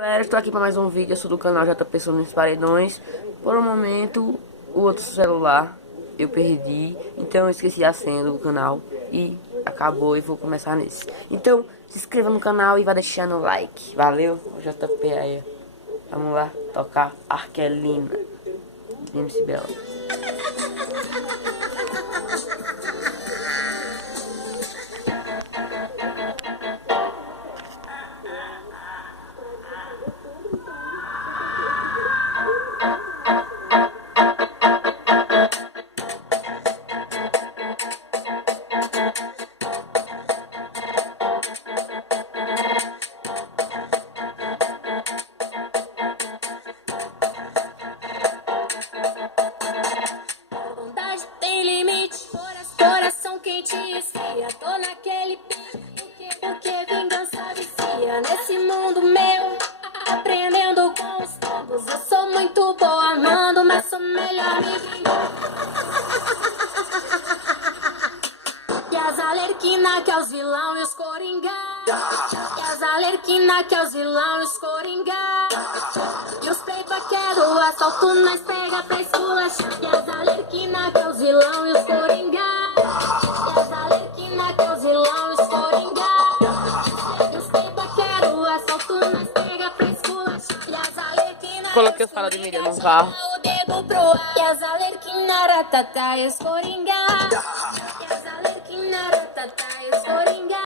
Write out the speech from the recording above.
Galera, estou aqui para mais um vídeo. Eu sou do canal JP nos Paredões. Por um momento, o outro celular eu perdi, então eu esqueci a senha do canal e acabou e vou começar nesse. Então, se inscreva no canal e vá deixando o like. Valeu, o JP aí. Vamos lá, tocar Arquelina de MC Bela. Tem limite, coração quente esfria. Tô naquele pique, porque vingança vicia. Nesse mundo meu, aprendendo com os tombos. Eu sou muito boa amando, mas sou melhor me vingando. E as alerquina que é os vilão e os coringa. E as alerquina que é os vilão e os coringa. E os peipa que é do assalto, nós pega pra esculachar. E as alerquina que é os vilão e os coringa. E as alerquina que é os vilão e os coringa. E os peipa que é do assalto, nós pega pra esculachar. E as alerquina Coloquei os falas de milha no carro. o dedo pro ar. E as alerquina ratatá e os coringa. E as alerquina ratatá e os coringa.